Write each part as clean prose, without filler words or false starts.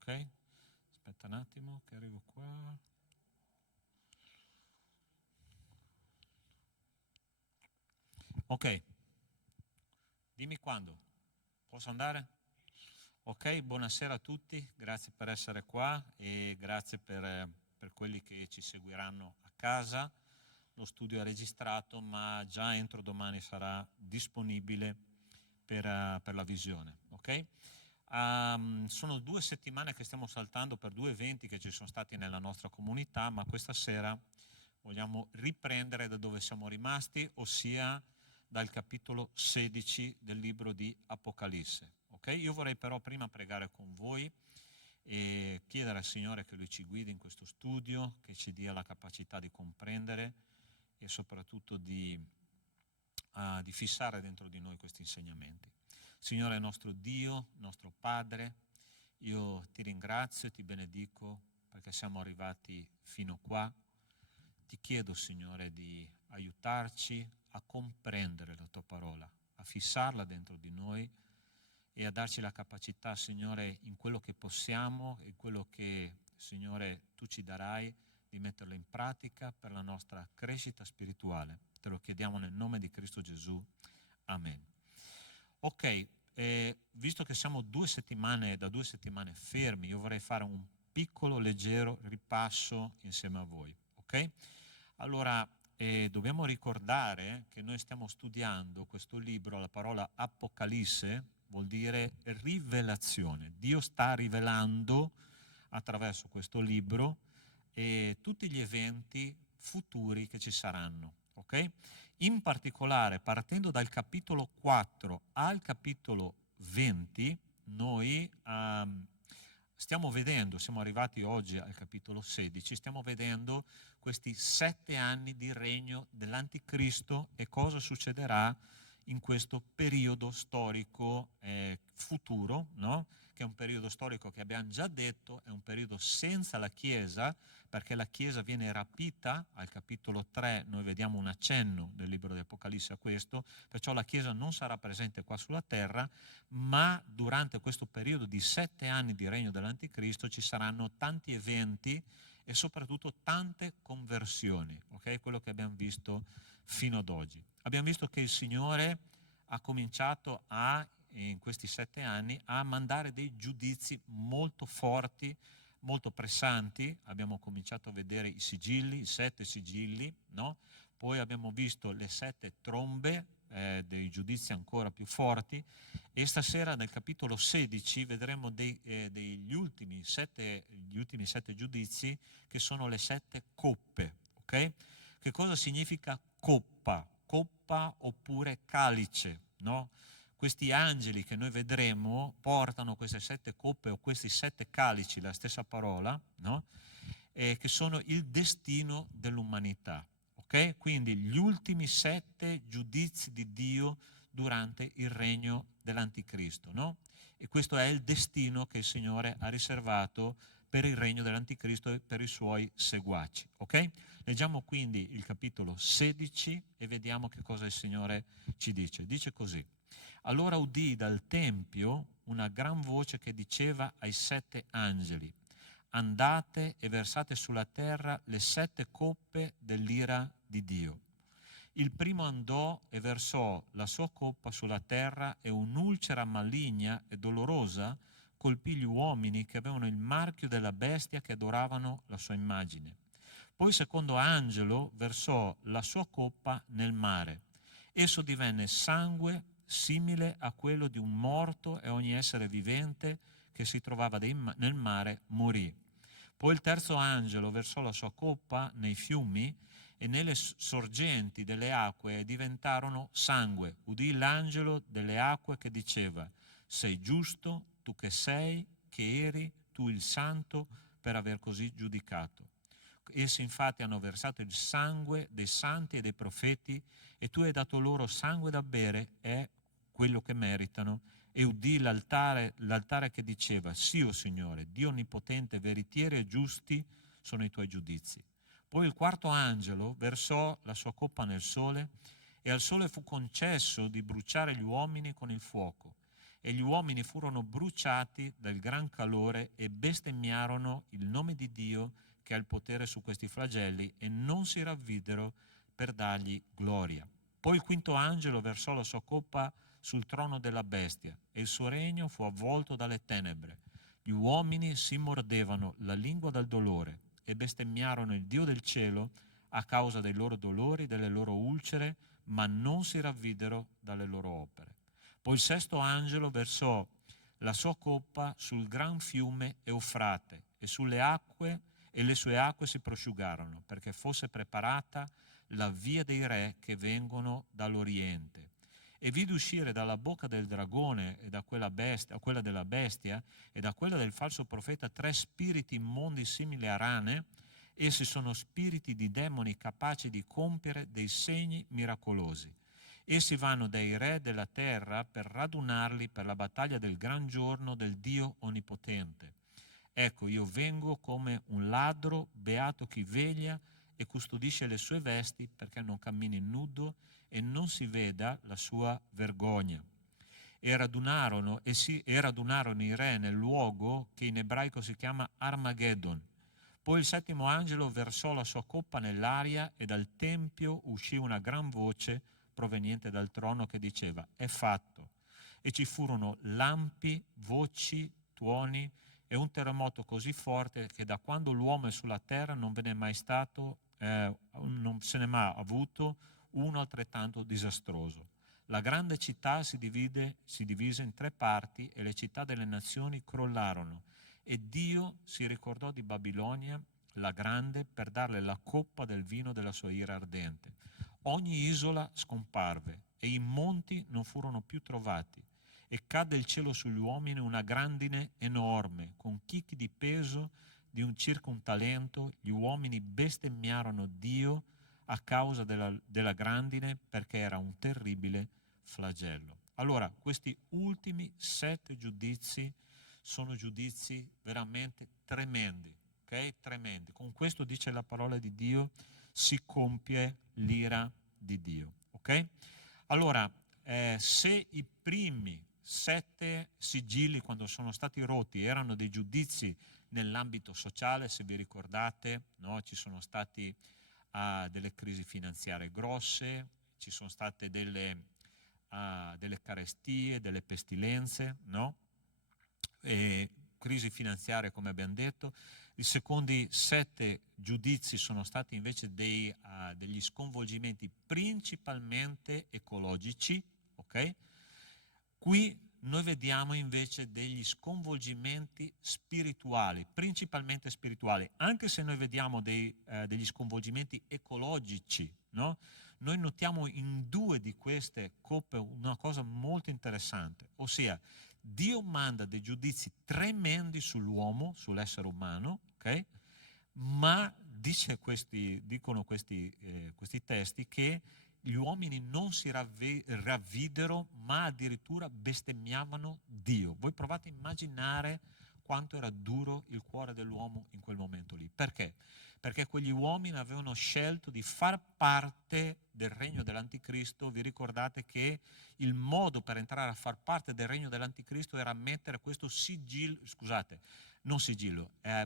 Ok? Aspetta un attimo che arrivo qua. Ok, dimmi quando. Posso andare? Ok, buonasera a tutti, grazie per essere qua e grazie per quelli che ci seguiranno a casa. Lo studio è registrato, ma già entro domani sarà disponibile per la visione. Ok? Sono 2 settimane che stiamo saltando per 2 eventi che ci sono stati nella nostra comunità, ma questa sera vogliamo riprendere da dove siamo rimasti, ossia dal capitolo 16 del libro di Apocalisse. Okay? Io vorrei però prima pregare con voi e chiedere al Signore che Lui ci guidi in questo studio, che ci dia la capacità di comprendere e soprattutto di fissare dentro di noi questi insegnamenti. Signore nostro Dio, nostro Padre, io ti ringrazio e ti benedico perché siamo arrivati fino qua. Ti chiedo, Signore, di aiutarci a comprendere la tua parola, a fissarla dentro di noi e a darci la capacità, Signore, in quello che possiamo e quello che, Signore, tu ci darai, di metterlo in pratica per la nostra crescita spirituale. Te lo chiediamo nel nome di Cristo Gesù. Amen. Ok, visto che siamo da 2 settimane fermi, io vorrei fare un piccolo, leggero ripasso insieme a voi. Ok? Allora, dobbiamo ricordare che noi stiamo studiando questo libro, la parola Apocalisse vuol dire rivelazione. Dio sta rivelando attraverso questo libro tutti gli eventi futuri che ci saranno. Okay? In particolare, partendo dal capitolo 4 al capitolo 20, noi stiamo vedendo, siamo arrivati oggi al capitolo 16, stiamo vedendo questi 7 anni di regno dell'Anticristo e cosa succederà in questo periodo storico futuro, no? Che è un periodo storico che abbiamo già detto, è un periodo senza la Chiesa, perché la Chiesa viene rapita, al capitolo 3 noi vediamo un accenno del libro di Apocalisse a questo, perciò la Chiesa non sarà presente qua sulla terra, ma durante questo periodo di 7 anni di regno dell'Anticristo ci saranno tanti eventi e soprattutto tante conversioni, ok? Quello che abbiamo visto fino ad oggi. Abbiamo visto che il Signore ha cominciato in questi 7 anni a mandare dei giudizi molto forti, molto pressanti. Abbiamo cominciato a vedere i sigilli, i 7 sigilli, no? Poi abbiamo visto le 7 trombe, dei giudizi ancora più forti, e stasera nel capitolo 16 vedremo gli ultimi 7 giudizi, che sono le 7 coppe. Okay? Che cosa significa coppa? Coppa oppure calice, no? Questi angeli che noi vedremo portano queste 7 coppe o questi 7 calici, la stessa parola, no? Che sono il destino dell'umanità. Okay? Quindi gli ultimi 7 giudizi di Dio durante il regno dell'Anticristo, no? E questo è il destino che il Signore ha riservato per il regno dell'Anticristo e per i suoi seguaci. Ok? Leggiamo quindi il capitolo 16 e vediamo che cosa il Signore ci dice. Dice così: allora udii dal Tempio una gran voce che diceva ai 7 angeli: andate e versate sulla terra le 7 coppe dell'ira di Dio. Il primo andò e versò la sua coppa sulla terra e un'ulcera maligna e dolorosa colpì gli uomini che avevano il marchio della bestia, che adoravano la sua immagine. Poi il secondo angelo versò la sua coppa nel mare. Esso divenne sangue simile a quello di un morto e ogni essere vivente che si trovava nel mare morì. Poi il terzo angelo versò la sua coppa nei fiumi e nelle sorgenti delle acque diventarono sangue. Udì l'angelo delle acque che diceva: sei giusto, tu che eri tu il santo, per aver così giudicato. Essi infatti hanno versato il sangue dei santi e dei profeti, e tu hai dato loro sangue da bere, è quello che meritano. E udì l'altare che diceva: sì, o Signore, Dio onnipotente, veritieri e giusti sono i tuoi giudizi. Poi il quarto angelo versò la sua coppa nel sole, e al sole fu concesso di bruciare gli uomini con il fuoco. e gli uomini furono bruciati dal gran calore e bestemmiarono il nome di Dio che ha il potere su questi flagelli e non si ravvidero per dargli gloria. Poi il quinto angelo versò la sua coppa sul trono della bestia e il suo regno fu avvolto dalle tenebre. Gli uomini si mordevano la lingua dal dolore e bestemmiarono il Dio del cielo a causa dei loro dolori, delle loro ulcere, ma non si ravvidero dalle loro opere. Poi il sesto angelo versò la sua coppa sul gran fiume Eufrate e sulle acque, e le sue acque si prosciugarono, perché fosse preparata la via dei re che vengono dall'Oriente. E vidi uscire dalla bocca del dragone e da quella della bestia e da quella del falso profeta 3 spiriti immondi simili a rane. Essi sono spiriti di demoni capaci di compiere dei segni miracolosi. Essi vanno dai re della terra per radunarli per la battaglia del gran giorno del Dio Onnipotente. Ecco, io vengo come un ladro, beato chi veglia e custodisce le sue vesti perché non cammini nudo e non si veda la sua vergogna. E radunarono i re nel luogo che in ebraico si chiama Armageddon. Poi il settimo angelo versò la sua coppa nell'aria e dal tempio uscì una gran voce proveniente dal trono che diceva: è fatto. E ci furono lampi, voci, tuoni e un terremoto così forte che da quando l'uomo è sulla terra non ve n'è mai stato, non se n'è mai avuto uno altrettanto disastroso. La grande città si divise in 3 parti e le città delle nazioni crollarono. E Dio si ricordò di Babilonia, la grande, per darle la coppa del vino della sua ira ardente. Ogni isola scomparve e i monti non furono più trovati. E cadde il cielo sugli uomini una grandine enorme, con chicchi di peso di circa un talento. Gli uomini bestemmiarono Dio a causa della grandine, perché era un terribile flagello. Allora, questi ultimi 7 giudizi sono giudizi veramente tremendi, ok? Tremendi. Con questo, dice la parola di Dio, si compie l'ira di Dio, ok? Allora, se i primi 7 sigilli, quando sono stati rotti, erano dei giudizi nell'ambito sociale, se vi ricordate, no? Ci sono stati delle crisi finanziarie grosse, ci sono state delle carestie, delle pestilenze, no? E crisi finanziarie, come abbiamo detto. I secondi 7 giudizi sono stati invece degli sconvolgimenti principalmente ecologici, ok? Qui noi vediamo invece degli sconvolgimenti spirituali, principalmente spirituali, anche se noi vediamo degli sconvolgimenti ecologici, no? Noi notiamo in 2 di queste coppe una cosa molto interessante, ossia Dio manda dei giudizi tremendi sull'uomo, sull'essere umano, ok? Ma dicono questi testi che gli uomini non si ravvidero, ma addirittura bestemmiavano Dio. Voi provate a immaginare quanto era duro il cuore dell'uomo in quel momento lì. Perché? Perché quegli uomini avevano scelto di far parte del regno dell'Anticristo. Vi ricordate che il modo per entrare a far parte del regno dell'Anticristo era mettere questo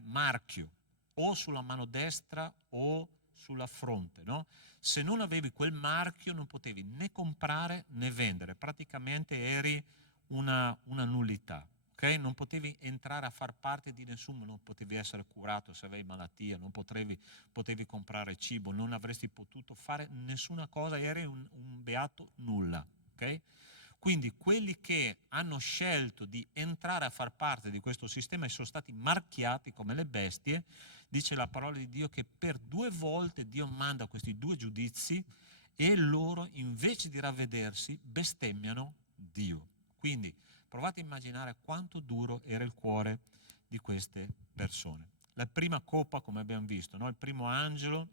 marchio, o sulla mano destra o sulla fronte, no? Se non avevi quel marchio non potevi né comprare né vendere, praticamente eri una nullità, ok? Non potevi entrare a far parte di nessuno, non potevi essere curato se avevi malattia, non potevi comprare cibo, non avresti potuto fare nessuna cosa, eri un beato nulla, ok? Quindi quelli che hanno scelto di entrare a far parte di questo sistema e sono stati marchiati come le bestie, dice la parola di Dio che per 2 volte Dio manda questi 2 giudizi e loro, invece di ravvedersi, bestemmiano Dio. Quindi provate a immaginare quanto duro era il cuore di queste persone. La prima coppa, come abbiamo visto, no? Il primo angelo,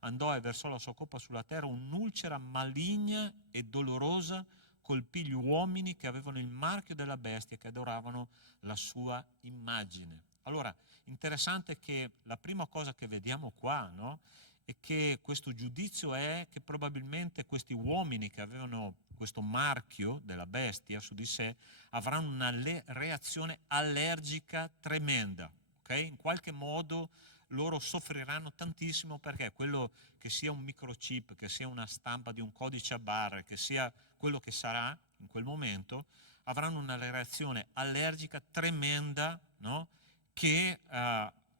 andò e versò la sua coppa sulla terra, un'ulcera maligna e dolorosa colpì gli uomini che avevano il marchio della bestia, che adoravano la sua immagine. Allora, interessante che la prima cosa che vediamo qua, no, e che questo giudizio è che probabilmente questi uomini che avevano questo marchio della bestia su di sé avranno una reazione allergica tremenda, ok? In qualche modo loro soffriranno tantissimo perché quello che sia un microchip, che sia una stampa di un codice a barre, che sia quello che sarà in quel momento, avranno una reazione allergica tremenda, no? Che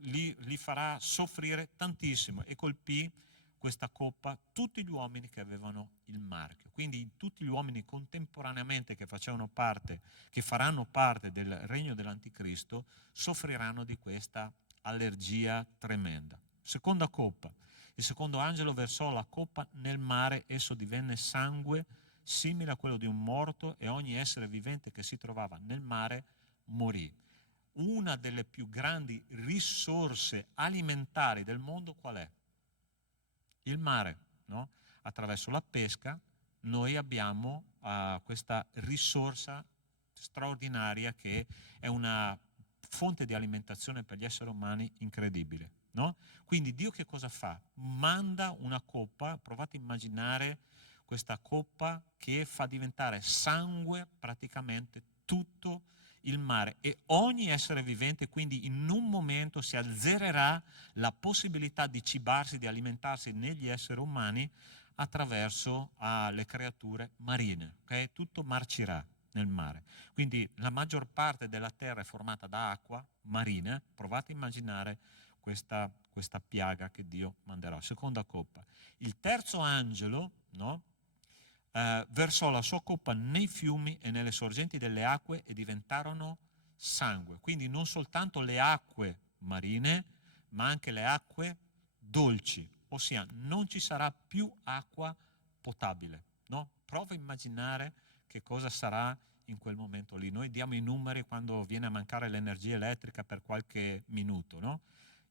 li farà soffrire tantissimo e colpì questa coppa tutti gli uomini che avevano il marchio. Quindi tutti gli uomini contemporaneamente che facevano parte, che faranno parte del regno dell'Anticristo, soffriranno di questa allergia tremenda. Seconda coppa. Il secondo angelo versò la coppa nel mare, esso divenne sangue simile a quello di un morto e ogni essere vivente che si trovava nel mare morì. Una delle più grandi risorse alimentari del mondo qual è? Il mare, no? Attraverso la pesca noi abbiamo questa risorsa straordinaria che è una fonte di alimentazione per gli esseri umani incredibile, no? Quindi Dio che cosa fa? Manda una coppa, provate a immaginare questa coppa che fa diventare sangue praticamente tutto il mare e ogni essere vivente quindi in un momento si azzererà la possibilità di cibarsi, di alimentarsi negli esseri umani attraverso le creature marine, okay? Tutto marcirà nel mare. Quindi la maggior parte della terra è formata da acqua marina, provate a immaginare questa piaga che Dio manderà. Seconda coppa. Il terzo angelo, no? Versò la sua coppa nei fiumi e nelle sorgenti delle acque e diventarono sangue. Quindi non soltanto le acque marine, ma anche le acque dolci, ossia non ci sarà più acqua potabile. No? Prova a immaginare che cosa sarà in quel momento lì. Noi diamo i numeri quando viene a mancare l'energia elettrica per qualche minuto. No?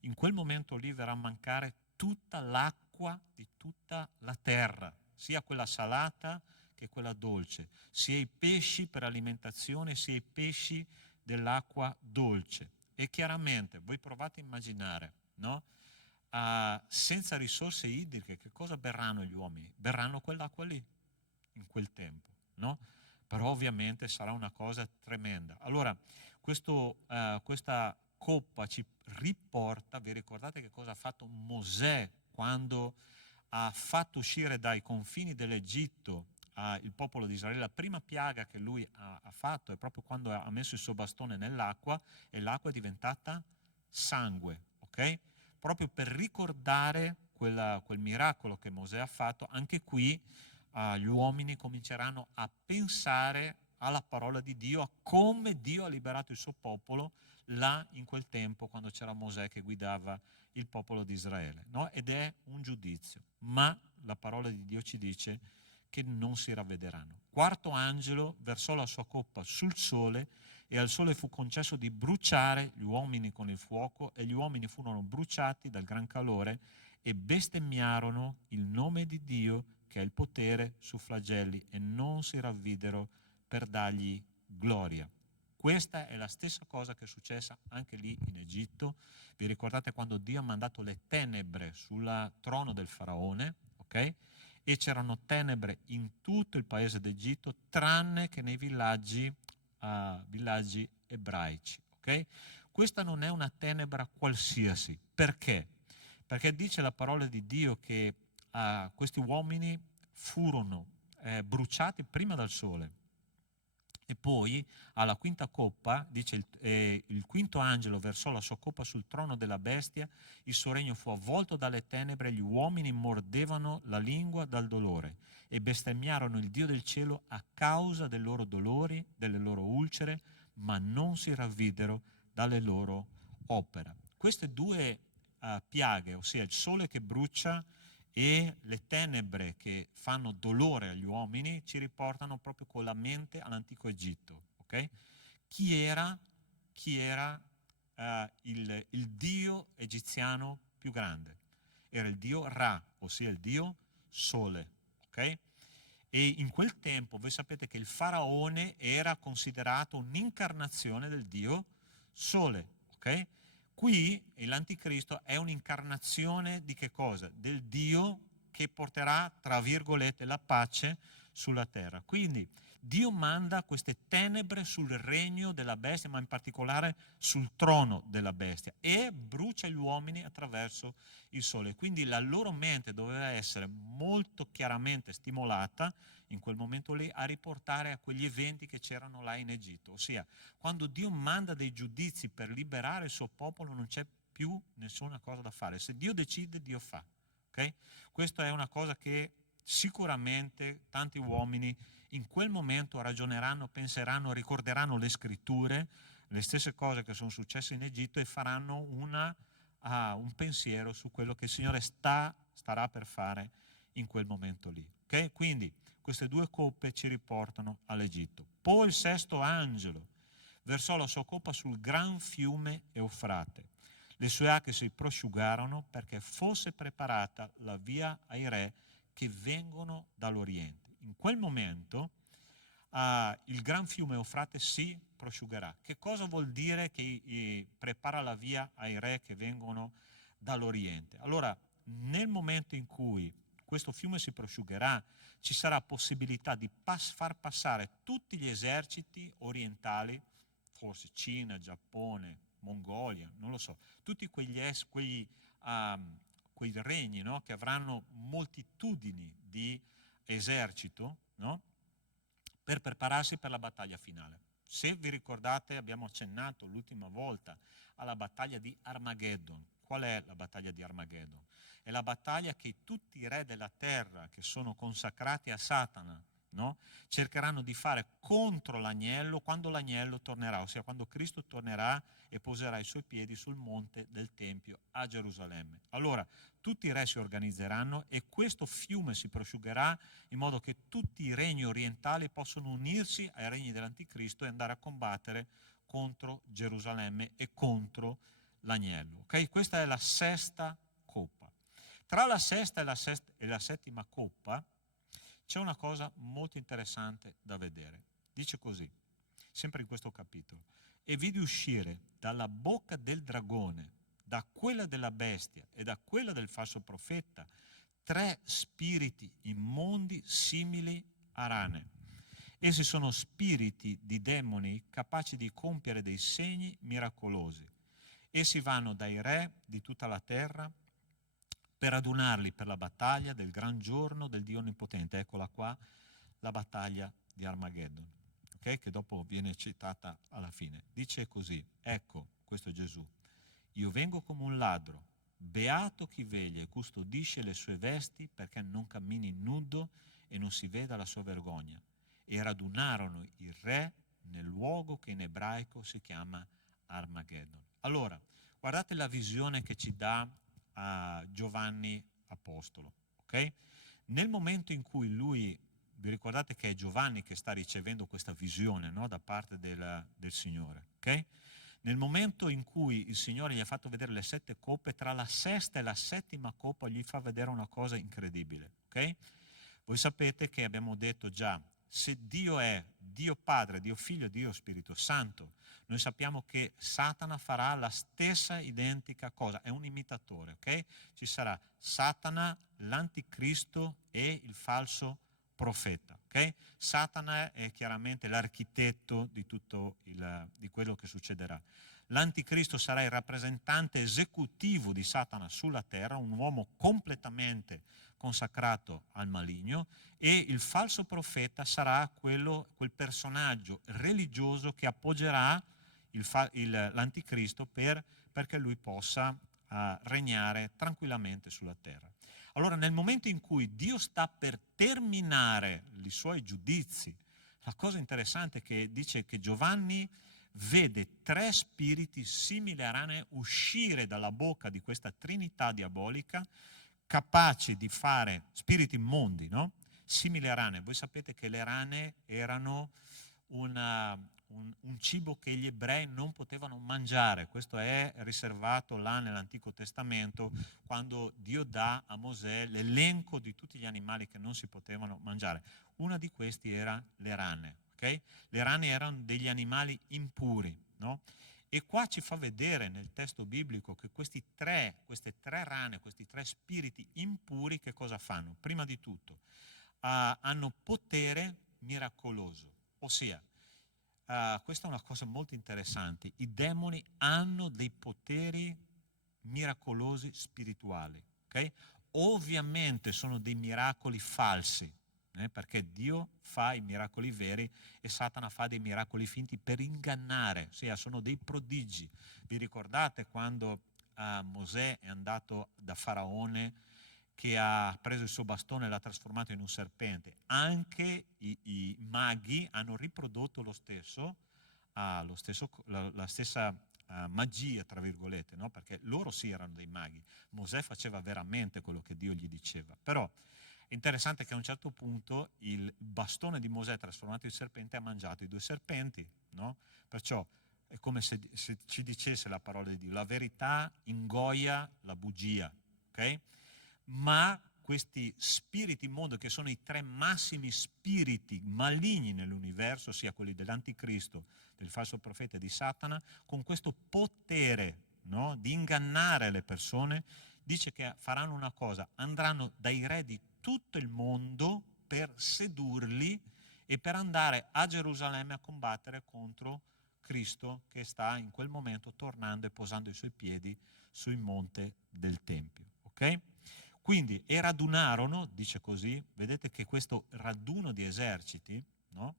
In quel momento lì verrà a mancare tutta l'acqua di tutta la terra, sia quella salata che quella dolce, sia i pesci per alimentazione, sia i pesci dell'acqua dolce. E chiaramente voi provate a immaginare, no? Senza risorse idriche che cosa berranno gli uomini? Berranno quell'acqua lì, in quel tempo, no? Però ovviamente sarà una cosa tremenda. Allora, questa coppa ci riporta, vi ricordate che cosa ha fatto Mosè quando ha fatto uscire dai confini dell'Egitto il popolo di Israele? La prima piaga che lui ha fatto è proprio quando ha messo il suo bastone nell'acqua e l'acqua è diventata sangue, ok? Proprio per ricordare quel miracolo che Mosè ha fatto, anche qui gli uomini cominceranno a pensare alla parola di Dio, a come Dio ha liberato il suo popolo là in quel tempo quando c'era Mosè che guidava il popolo di Israele, no? Ed è un giudizio, ma la parola di Dio ci dice che non si ravvederanno. Quarto angelo versò la sua coppa sul sole e al sole fu concesso di bruciare gli uomini con il fuoco e gli uomini furono bruciati dal gran calore e bestemmiarono il nome di Dio che ha il potere su flagelli e non si ravvidero per dargli gloria. Questa è la stessa cosa che è successa anche lì in Egitto. Vi ricordate quando Dio ha mandato le tenebre sul trono del faraone, ok? E c'erano tenebre in tutto il paese d'Egitto, tranne che nei villaggi ebraici, ok? Questa non è una tenebra qualsiasi. Perché? Perché dice la parola di Dio che questi uomini furono bruciati prima dal sole e poi alla quinta coppa, dice il quinto angelo versò la sua coppa sul trono della bestia, il suo regno fu avvolto dalle tenebre, gli uomini mordevano la lingua dal dolore e bestemmiarono il Dio del cielo a causa dei loro dolori, delle loro ulcere, ma non si ravvidero dalle loro opere. Queste due piaghe, ossia il sole che brucia e le tenebre che fanno dolore agli uomini, ci riportano proprio con la mente all'antico Egitto. Okay? Chi era il dio egiziano più grande? Era il dio Ra, ossia il dio sole. Okay? E in quel tempo voi sapete che il faraone era considerato un'incarnazione del dio sole. Okay? Qui l'anticristo è un'incarnazione di che cosa? Del Dio che porterà, tra virgolette, la pace sulla terra. Quindi Dio manda queste tenebre sul regno della bestia, ma in particolare sul trono della bestia, e brucia gli uomini attraverso il sole. Quindi la loro mente doveva essere molto chiaramente stimolata in quel momento lì a riportare a quegli eventi che c'erano là in Egitto. Ossia, quando Dio manda dei giudizi per liberare il suo popolo non c'è più nessuna cosa da fare. Se Dio decide, Dio fa. Okay? Questa è una cosa che sicuramente tanti uomini in quel momento ragioneranno, penseranno, ricorderanno le scritture, le stesse cose che sono successe in Egitto, e faranno un pensiero su quello che il Signore starà per fare in quel momento lì. Okay? Quindi queste due coppe ci riportano all'Egitto. Poi il sesto angelo versò la sua coppa sul gran fiume Eufrate. Le sue acque si prosciugarono perché fosse preparata la via ai re che vengono dall'Oriente. In quel momento il gran fiume Eufrate si prosciugherà. Che cosa vuol dire che prepara la via ai re che vengono dall'Oriente? Allora, nel momento in cui questo fiume si prosciugherà, ci sarà possibilità di far passare tutti gli eserciti orientali, forse Cina, Giappone, Mongolia, non lo so, tutti quei regni, no, che avranno moltitudini di esercito, no, per prepararsi per la battaglia finale. Se vi ricordate, abbiamo accennato l'ultima volta alla battaglia di Armageddon. Qual è la battaglia di Armageddon? È la battaglia che tutti i re della terra che sono consacrati a Satana, no, cercheranno di fare contro l'agnello quando l'agnello tornerà, ossia quando Cristo tornerà e poserà i suoi piedi sul monte del Tempio a Gerusalemme. Allora, tutti i re si organizzeranno e questo fiume si prosciugherà in modo che tutti i regni orientali possono unirsi ai regni dell'Anticristo e andare a combattere contro Gerusalemme e contro l'agnello. Okay? Questa è la sesta coppa. Tra la sesta e la settima coppa c'è una cosa molto interessante da vedere. Dice così, sempre in questo capitolo: e vidi uscire dalla bocca del dragone, da quella della bestia e da quella del falso profeta, 3 spiriti immondi simili a rane. Essi sono spiriti di demoni capaci di compiere dei segni miracolosi. Essi vanno dai re di tutta la terra per adunarli per la battaglia del gran giorno del Dio Onnipotente. Eccola qua, la battaglia di Armageddon, okay? Che dopo viene citata alla fine. Dice così, ecco, questo è Gesù: io vengo come un ladro, beato chi veglia e custodisce le sue vesti perché non cammini nudo e non si veda la sua vergogna. E radunarono il re nel luogo che in ebraico si chiama Armageddon. Allora, guardate la visione che ci dà Giovanni Apostolo, ok? Nel momento in cui lui, vi ricordate che è Giovanni che sta ricevendo questa visione, no, da parte del Signore, ok? Nel momento in cui il Signore gli ha fatto vedere le 7 coppe, tra la sesta e la settima coppa gli fa vedere una cosa incredibile, ok? Voi sapete che abbiamo detto già, se Dio è Dio Padre, Dio Figlio, Dio Spirito Santo, noi sappiamo che Satana farà la stessa identica cosa, è un imitatore, ok? Ci sarà Satana, l'anticristo e il falso profeta, ok? Satana è chiaramente l'architetto di tutto di quello che succederà. L'anticristo sarà il rappresentante esecutivo di Satana sulla terra, un uomo completamente consacrato al maligno, e il falso profeta sarà quel personaggio religioso che appoggerà l'anticristo perché lui possa regnare tranquillamente sulla terra. Allora, nel momento in cui Dio sta per terminare i suoi giudizi, la cosa interessante è che dice che Giovanni vede 3 spiriti simili a rane uscire dalla bocca di questa trinità diabolica, capaci di fare, spiriti immondi, no? Simili a rane. Voi sapete che le rane erano un cibo che gli ebrei non potevano mangiare. Questo è riservato là nell'Antico Testamento, quando Dio dà a Mosè l'elenco di tutti gli animali che non si potevano mangiare. Una di questi era le rane, ok? Le rane erano degli animali impuri, no? E qua ci fa vedere nel testo biblico che queste tre rane, questi tre spiriti impuri, che cosa fanno? Prima di tutto, hanno potere miracoloso, ossia, questa è una cosa molto interessante, i demoni hanno dei poteri miracolosi spirituali, ok? Ovviamente sono dei miracoli falsi, perché Dio fa i miracoli veri e Satana fa dei miracoli finti per ingannare, ossia sono dei prodigi. Vi ricordate quando Mosè è andato da Faraone, che ha preso il suo bastone e l'ha trasformato in un serpente? Anche i maghi hanno riprodotto la stessa magia, tra virgolette, no? Perché loro sì erano dei maghi. Mosè faceva veramente quello che Dio gli diceva. Però è interessante che a un certo punto il bastone di Mosè trasformato in serpente ha mangiato i due serpenti, no? Perciò è come se ci dicesse la parola di Dio: la verità ingoia la bugia, ok? Ma questi spiriti immondi, che sono i tre massimi spiriti maligni nell'universo, sia quelli dell'anticristo, del falso profeta e di Satana, con questo potere, no, di ingannare le persone, dice che faranno una cosa: andranno dai re di tutto il mondo per sedurli e per andare a Gerusalemme a combattere contro Cristo, che sta in quel momento tornando e posando i suoi piedi sul monte del Tempio. Ok? Quindi, e radunarono, dice così, vedete che questo raduno di eserciti, no?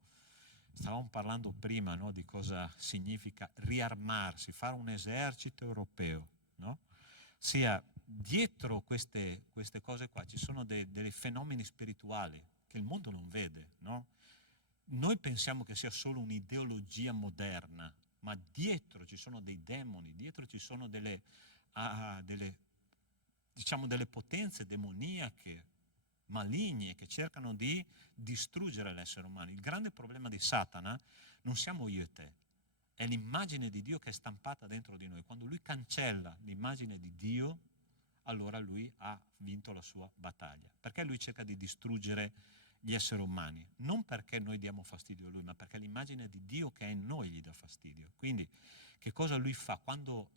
Stavamo parlando prima, no, di cosa significa riarmarsi, fare un esercito europeo, no? Sia dietro queste cose qua ci sono dei fenomeni spirituali che il mondo non vede, no? Noi pensiamo che sia solo un'ideologia moderna, ma dietro ci sono dei demoni, dietro ci sono delle potenze demoniache, maligne, che cercano di distruggere l'essere umano. Il grande problema di Satana non siamo io e te, è l'immagine di Dio che è stampata dentro di noi. Quando lui cancella l'immagine di Dio, allora lui ha vinto la sua battaglia. Perché lui cerca di distruggere gli esseri umani? Non perché noi diamo fastidio a lui, ma perché l'immagine di Dio che è in noi gli dà fastidio. Quindi che cosa lui fa? Quando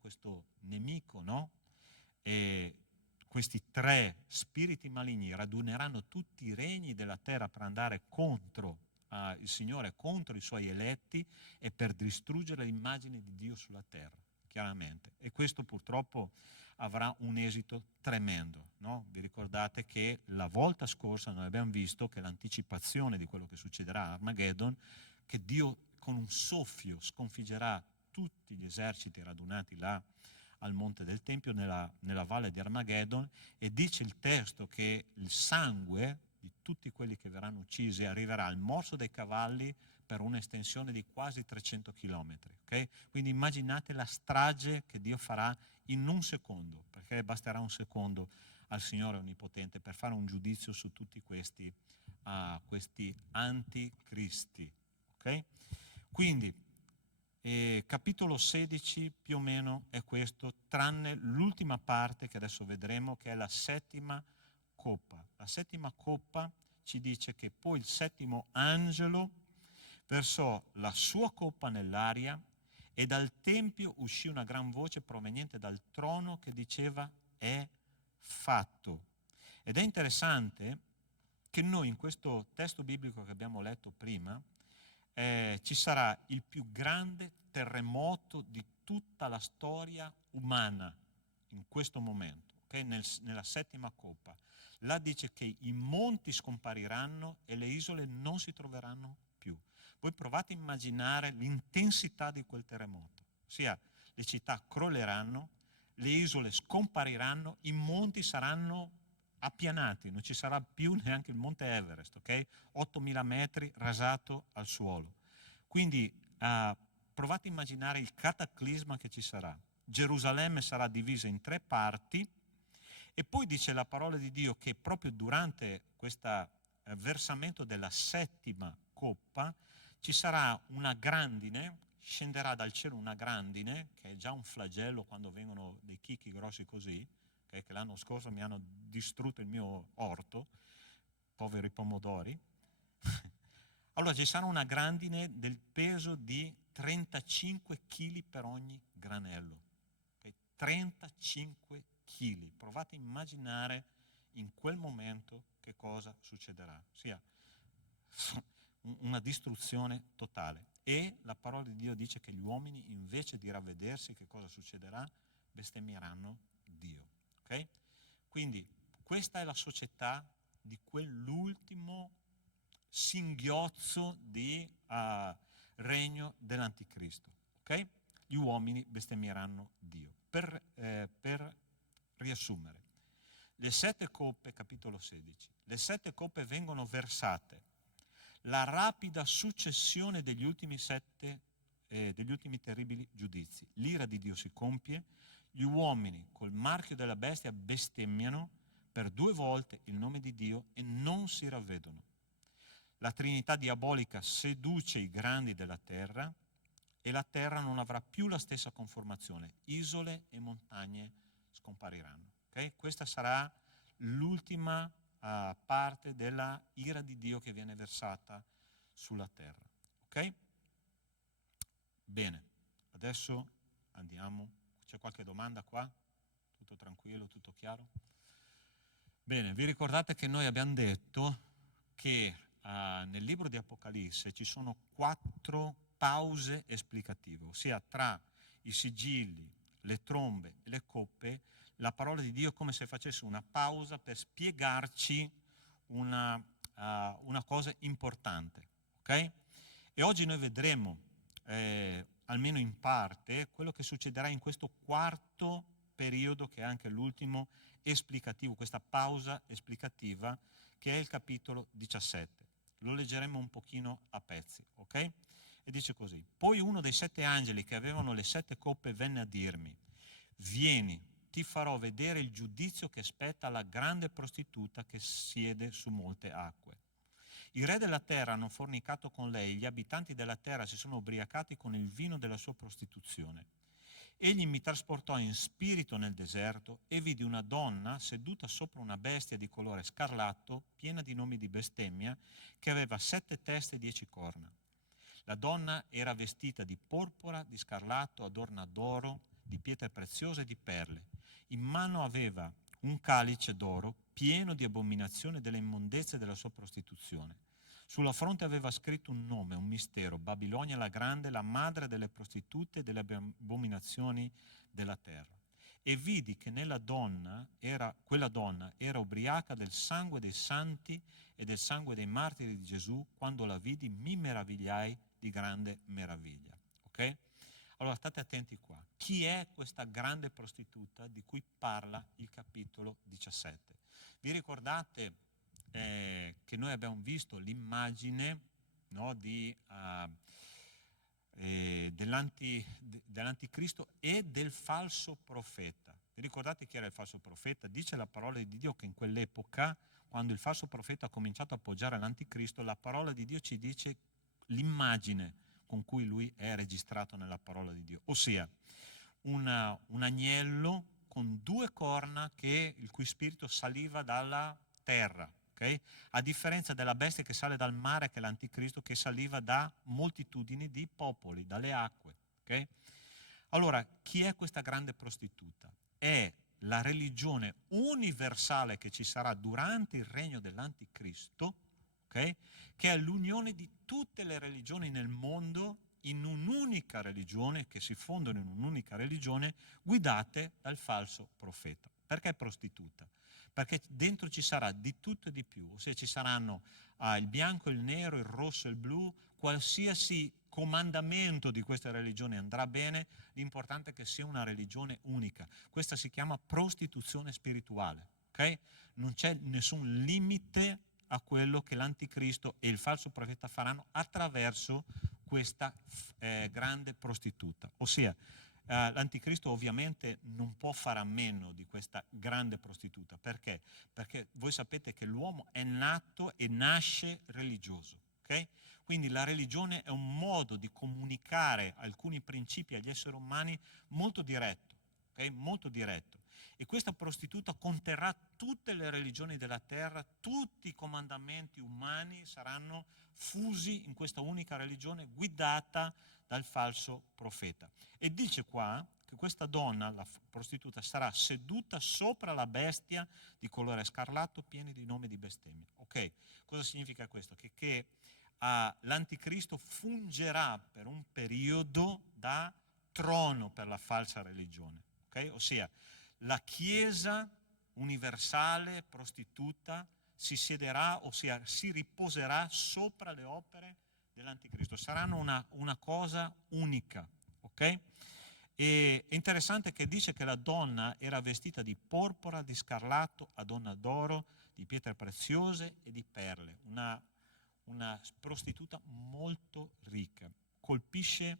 questo nemico, no? E questi tre spiriti maligni raduneranno tutti i regni della terra per andare contro il Signore, contro i suoi eletti, e per distruggere l'immagine di Dio sulla terra, chiaramente. E questo purtroppo avrà un esito tremendo, no? Vi ricordate che la volta scorsa noi abbiamo visto che l'anticipazione di quello che succederà a Armageddon, che Dio con un soffio sconfiggerà tutti gli eserciti radunati là al monte del Tempio, nella valle di Armageddon, e dice il testo che il sangue di tutti quelli che verranno uccisi arriverà al morso dei cavalli per un'estensione di quasi 300 chilometri. Okay? Quindi immaginate la strage che Dio farà in un secondo, perché basterà un secondo al Signore Onnipotente per fare un giudizio su tutti questi anticristi. Okay? Quindi capitolo 16 più o meno è questo, tranne l'ultima parte che adesso vedremo, che è la settima coppa. La settima coppa ci dice che poi il settimo angelo versò la sua coppa nell'aria e dal Tempio uscì una gran voce proveniente dal trono che diceva: è fatto. Ed è interessante che noi in questo testo biblico che abbiamo letto prima ci sarà il più grande terremoto di tutta la storia umana in questo momento, okay? Nella settima coppa. Là dice che i monti scompariranno e le isole non si troveranno più. Voi provate a immaginare l'intensità di quel terremoto, ossia le città crolleranno, le isole scompariranno, i monti saranno appianati, non ci sarà più neanche il monte Everest, ok? 8.000 metri rasato al suolo. Quindi provate a immaginare il cataclisma che ci sarà. Gerusalemme sarà divisa in tre parti, e poi dice la parola di Dio che proprio durante questo versamento della settima coppa ci sarà una grandine, scenderà dal cielo una grandine, che è già un flagello quando vengono dei chicchi grossi così, che l'anno scorso mi hanno distrutto il mio orto, poveri pomodori. Allora ci sarà una grandine del peso di 35 kg per ogni granello. Okay? 35 kg. Provate a immaginare in quel momento che cosa succederà. Sia una distruzione totale. E la parola di Dio dice che gli uomini, invece di ravvedersi, che cosa succederà? Bestemmieranno Dio. Okay? Quindi questa è la società di quell'ultimo singhiozzo di regno dell'anticristo. Okay? Gli uomini bestemmieranno Dio. Per riassumere, le 7 coppe, capitolo 16, le 7 coppe vengono versate. La rapida successione degli ultimi terribili giudizi. L'ira di Dio si compie, gli uomini col marchio della bestia bestemmiano per 2 volte il nome di Dio e non si ravvedono. La Trinità diabolica seduce i grandi della terra e la terra non avrà più la stessa conformazione. Isole e montagne scompariranno. Okay? Questa sarà l'ultima parte della ira di Dio che viene versata sulla terra. Ok? Bene, adesso andiamo. C'è qualche domanda qua? Tutto tranquillo, tutto chiaro? Bene, vi ricordate che noi abbiamo detto che nel libro di Apocalisse ci sono 4 pause esplicative, ossia tra i sigilli, le trombe e le coppe, la parola di Dio è come se facesse una pausa per spiegarci una cosa importante. Okay? E oggi noi vedremo, almeno in parte, quello che succederà in questo quarto periodo, che è anche l'ultimo esplicativo, questa pausa esplicativa, che è il capitolo 17. Lo leggeremo un pochino a pezzi, ok? E dice così: poi uno dei 7 angeli che avevano le 7 coppe venne a dirmi: vieni, ti farò vedere il giudizio che spetta alla grande prostituta che siede su molte acque. I re della terra hanno fornicato con lei, gli abitanti della terra si sono ubriacati con il vino della sua prostituzione. Egli mi trasportò in spirito nel deserto e vidi una donna seduta sopra una bestia di colore scarlatto, piena di nomi di bestemmia, che aveva 7 teste e 10 corna. La donna era vestita di porpora, di scarlatto, adorna d'oro, di pietre preziose e di perle. In mano aveva un calice d'oro pieno di abominazione delle immondezze della sua prostituzione. Sulla fronte aveva scritto un nome, un mistero: Babilonia la grande, la madre delle prostitute e delle abominazioni della terra. E vidi che quella donna era ubriaca del sangue dei santi e del sangue dei martiri di Gesù. Quando la vidi mi meravigliai di grande meraviglia. Ok? Allora state attenti qua. Chi è questa grande prostituta di cui parla il capitolo 17? Vi ricordate che noi abbiamo visto l'immagine, no, dell'anticristo e del falso profeta. Vi ricordate chi era il falso profeta? Dice la parola di Dio che in quell'epoca, quando il falso profeta ha cominciato a appoggiare l'anticristo, la parola di Dio ci dice l'immagine con cui lui è registrato nella parola di Dio, ossia un agnello con 2 corna il cui spirito saliva dalla terra. Okay? A differenza della bestia che sale dal mare, che è l'anticristo, che saliva da moltitudini di popoli, dalle acque. Okay? Allora, chi è questa grande prostituta? È la religione universale che ci sarà durante il regno dell'anticristo, okay? Che è l'unione di tutte le religioni nel mondo in un'unica religione, che si fondono in un'unica religione, guidate dal falso profeta. Perché prostituta? Perché dentro ci sarà di tutto e di più, ossia ci saranno il bianco, il nero, il rosso e il blu, qualsiasi comandamento di questa religione andrà bene, l'importante è che sia una religione unica. Questa si chiama prostituzione spirituale, ok? Non c'è nessun limite a quello che l'anticristo e il falso profeta faranno attraverso questa grande prostituta, ossia l'anticristo ovviamente non può fare a meno di questa grande prostituta. Perché? Perché voi sapete che l'uomo è nato e nasce religioso. Okay? Quindi la religione è un modo di comunicare alcuni principi agli esseri umani molto diretto. Okay? Molto diretto. E questa prostituta conterrà tutte le religioni della terra, tutti i comandamenti umani saranno fusi in questa unica religione guidata dal falso profeta. E dice qua che questa donna, la prostituta, sarà seduta sopra la bestia di colore scarlatto pieni di nome di bestemmie. Ok, cosa significa questo? Che l'anticristo fungerà per un periodo da trono per la falsa religione, okay? Ossia la Chiesa universale prostituta si siederà, ossia si riposerà sopra le opere dell'anticristo, saranno una cosa unica, ok? E è interessante che dice che la donna era vestita di porpora, di scarlatto, adorna d'oro, di pietre preziose e di perle, una prostituta molto ricca. Colpisce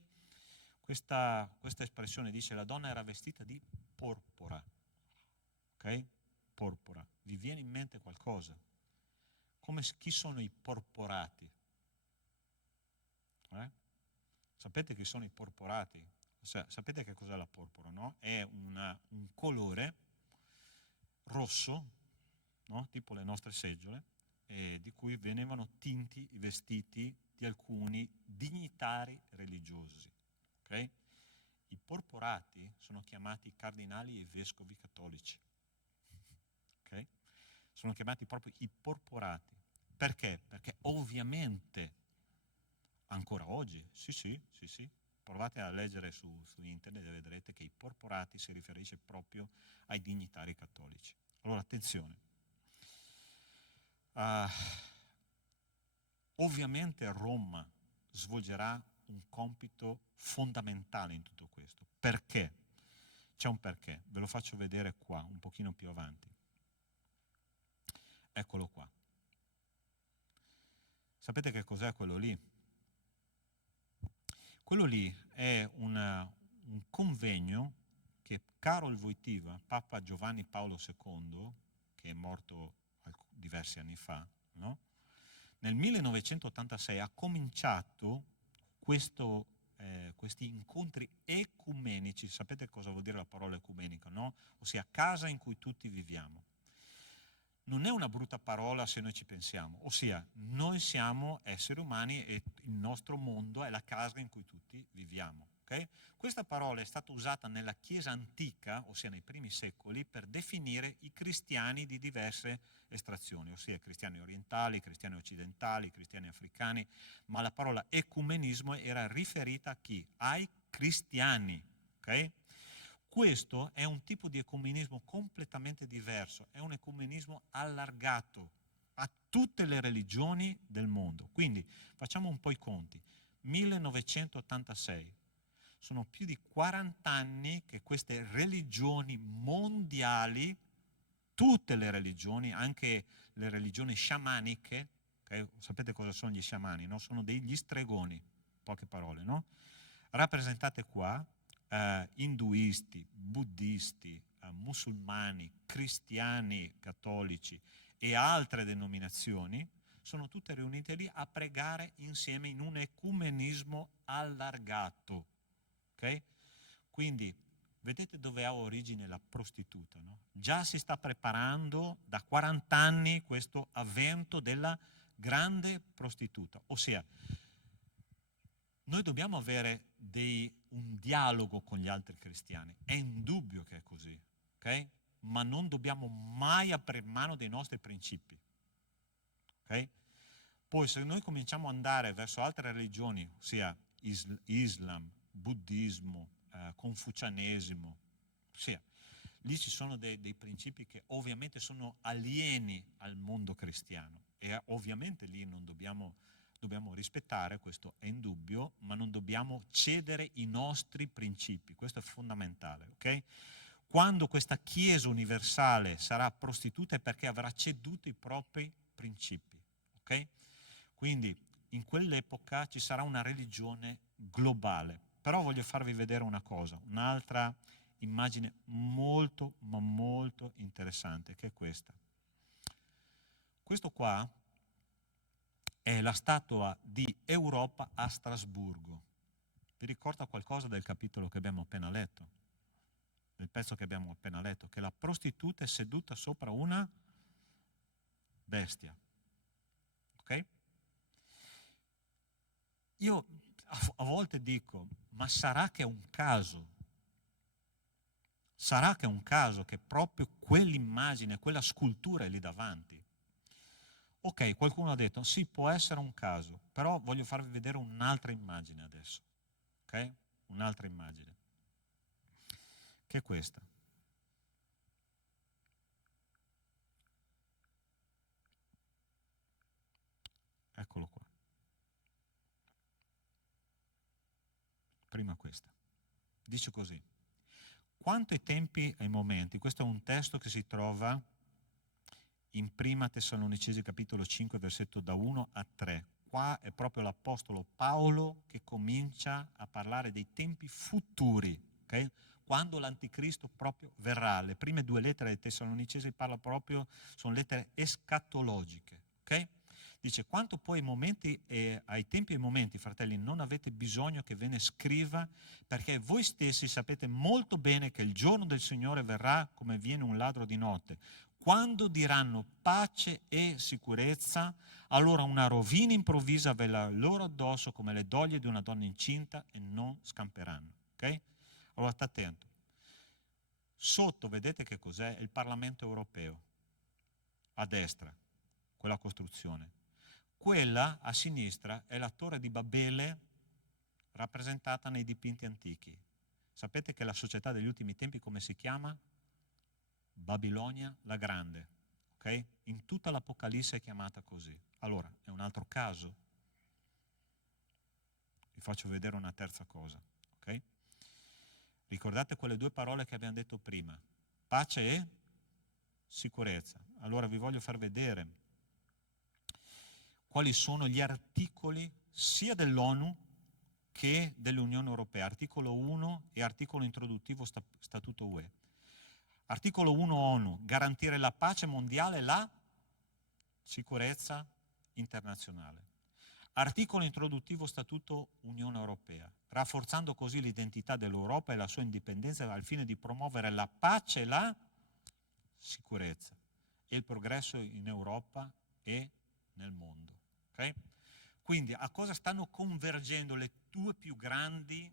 questa espressione, dice la donna era vestita di porpora, ok? Porpora. Vi viene in mente qualcosa? Chi sono i porporati? Sapete chi sono i porporati? Sapete che cos'è la porpora, no? È un colore rosso, no? Tipo le nostre seggiole, di cui venivano tinti i vestiti di alcuni dignitari religiosi. Okay? I porporati sono chiamati cardinali e vescovi cattolici. Okay? Sono chiamati proprio i porporati. Perché? Perché ovviamente ancora oggi, sì, provate a leggere su internet e vedrete che i porporati si riferisce proprio ai dignitari cattolici. Allora attenzione. Ovviamente Roma svolgerà un compito fondamentale in tutto questo. Perché? C'è un perché, ve lo faccio vedere qua, un pochino più avanti. Eccolo qua. Sapete che cos'è quello lì? Quello lì è un convegno che Karol Wojtyła, Papa Giovanni Paolo II, che è morto diversi anni fa, no? Nel 1986 ha cominciato questi incontri ecumenici. Sapete cosa vuol dire la parola ecumenica, no? Ossia casa in cui tutti viviamo. Non è una brutta parola se noi ci pensiamo, ossia noi siamo esseri umani e il nostro mondo è la casa in cui tutti viviamo. Okay? Questa parola è stata usata nella Chiesa antica, ossia nei primi secoli, per definire i cristiani di diverse estrazioni, ossia cristiani orientali, cristiani occidentali, cristiani africani, ma la parola ecumenismo era riferita a chi? Ai cristiani. Okay? Questo è un tipo di ecumenismo completamente diverso, è un ecumenismo allargato a tutte le religioni del mondo. Quindi facciamo un po' i conti. 1986, sono più di 40 anni che queste religioni mondiali, tutte le religioni, anche le religioni sciamaniche, okay? Sapete cosa sono gli sciamani, no? Sono degli stregoni, poche parole, no? Rappresentate qua, induisti, buddisti, musulmani, cristiani, cattolici e altre denominazioni, sono tutte riunite lì a pregare insieme in un ecumenismo allargato. Okay? Quindi vedete dove ha origine la prostituta, no? Già si sta preparando da 40 anni questo avvento della grande prostituta, ossia noi dobbiamo avere un dialogo con gli altri cristiani, è indubbio che è così, ok? Ma non dobbiamo mai aprire mano dei nostri principi, ok? Poi se noi cominciamo ad andare verso altre religioni, ossia Islam, buddismo, confucianesimo, ossia lì ci sono dei principi che ovviamente sono alieni al mondo cristiano e ovviamente lì non dobbiamo rispettare, questo è indubbio, ma non dobbiamo cedere i nostri principi, questo è fondamentale, ok? Quando questa Chiesa universale sarà prostituta è perché avrà ceduto i propri principi, ok? Quindi in quell'epoca ci sarà una religione globale, però voglio farvi vedere una cosa, un'altra immagine molto, ma molto interessante, che è questa. Questo qua è la statua di Europa a Strasburgo. Vi ricorda qualcosa del capitolo che abbiamo appena letto? Del pezzo che abbiamo appena letto? Che la prostituta è seduta sopra una bestia. Ok? io a volte dico, ma sarà che è un caso? Sarà che è un caso che proprio quell'immagine, quella scultura è lì davanti? Ok, qualcuno ha detto, sì, può essere un caso, però voglio farvi vedere un'altra immagine adesso, ok? Un'altra immagine, che è questa. Eccolo qua. Prima questa. Dice così. Quanto ai tempi e ai momenti, questo è un testo che si trova in Prima Tessalonicesi capitolo 5 versetto da 1 a 3. Qua è proprio l'Apostolo Paolo che comincia a parlare dei tempi futuri, okay? Quando l'Anticristo proprio verrà. Le prime due lettere dei Tessalonicesi parla proprio, sono lettere escatologiche, ok? Dice, quanto poi ai tempi e ai momenti, fratelli, non avete bisogno che ve ne scriva, perché voi stessi sapete molto bene che il giorno del Signore verrà come viene un ladro di notte. Quando diranno pace e sicurezza, allora una rovina improvvisa verrà loro addosso come le doglie di una donna incinta e non scamperanno. Ok? Allora sta attento. Sotto vedete che cos'è? Il Parlamento europeo, a destra, quella costruzione. Quella a sinistra è la Torre di Babele rappresentata nei dipinti antichi. Sapete che la società degli ultimi tempi come si chiama? Babilonia la Grande, ok? In tutta l'Apocalisse è chiamata così. Allora, è un altro caso. Vi faccio vedere una terza cosa, ok? Ricordate quelle due parole che abbiamo detto prima, pace e sicurezza. Allora vi voglio far vedere quali sono gli articoli sia dell'ONU che dell'Unione Europea, articolo 1 e articolo introduttivo Statuto UE. Articolo 1 ONU, garantire la pace mondiale e la sicurezza internazionale. Articolo introduttivo Statuto Unione Europea, rafforzando così l'identità dell'Europa e la sua indipendenza al fine di promuovere la pace e la sicurezza e il progresso in Europa e nel mondo. Okay? Quindi a cosa stanno convergendo le due più grandi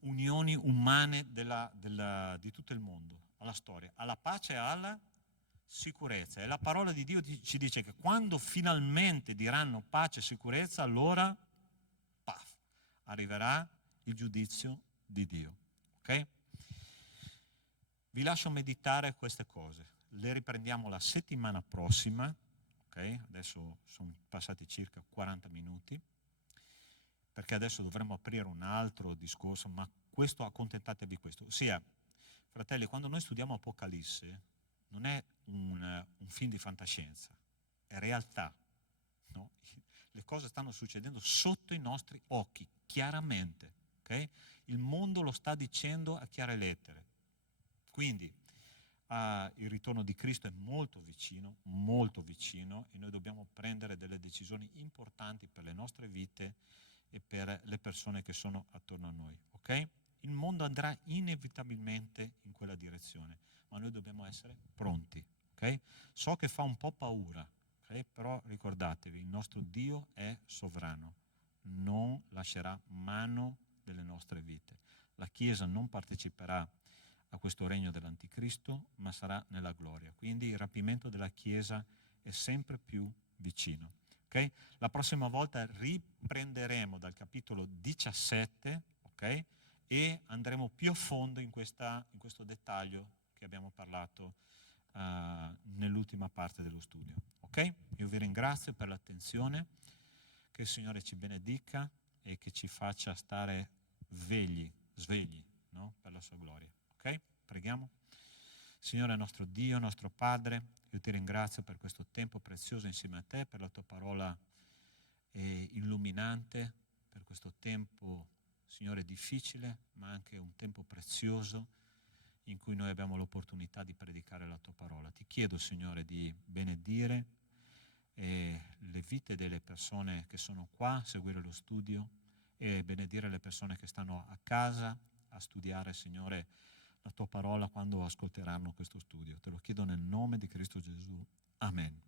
unioni umane di tutto il mondo, alla storia, alla pace e alla sicurezza. E la parola di Dio ci dice che quando finalmente diranno pace e sicurezza, allora, paf, arriverà il giudizio di Dio. Ok? Vi lascio meditare queste cose. Le riprendiamo la settimana prossima. Okay? Adesso sono passati circa 40 minuti, perché adesso dovremo aprire un altro discorso, ma questo accontentatevi questo. Ossia, fratelli, quando noi studiamo Apocalisse, non è un film di fantascienza, è realtà. No? Le cose stanno succedendo sotto i nostri occhi, chiaramente. Okay? Il mondo lo sta dicendo a chiare lettere. Quindi il ritorno di Cristo è molto vicino, e noi dobbiamo prendere delle decisioni importanti per le nostre vite e per le persone che sono attorno a noi. Okay? Il mondo andrà inevitabilmente in quella direzione, ma noi dobbiamo essere pronti. Okay? So che fa un po' paura, okay? Però ricordatevi, il nostro Dio è sovrano, non lascerà mano delle nostre vite. La Chiesa non parteciperà a questo regno dell'Anticristo, ma sarà nella gloria. Quindi il rapimento della Chiesa è sempre più vicino. Okay? La prossima volta riprenderemo dal capitolo 17, okay? E andremo più a fondo in questo dettaglio che abbiamo parlato nell'ultima parte dello studio. Okay? Io vi ringrazio per l'attenzione, che il Signore ci benedica e che ci faccia stare svegli, no? Per la sua gloria. Ok? Preghiamo. Signore nostro Dio, nostro Padre, io ti ringrazio per questo tempo prezioso insieme a te, per la tua parola illuminante, per questo tempo, Signore, difficile, ma anche un tempo prezioso in cui noi abbiamo l'opportunità di predicare la tua parola. Ti chiedo, Signore, di benedire le vite delle persone che sono qua a seguire lo studio e benedire le persone che stanno a casa a studiare, Signore, la tua parola quando ascolteranno questo studio. Te lo chiedo nel nome di Cristo Gesù. Amen.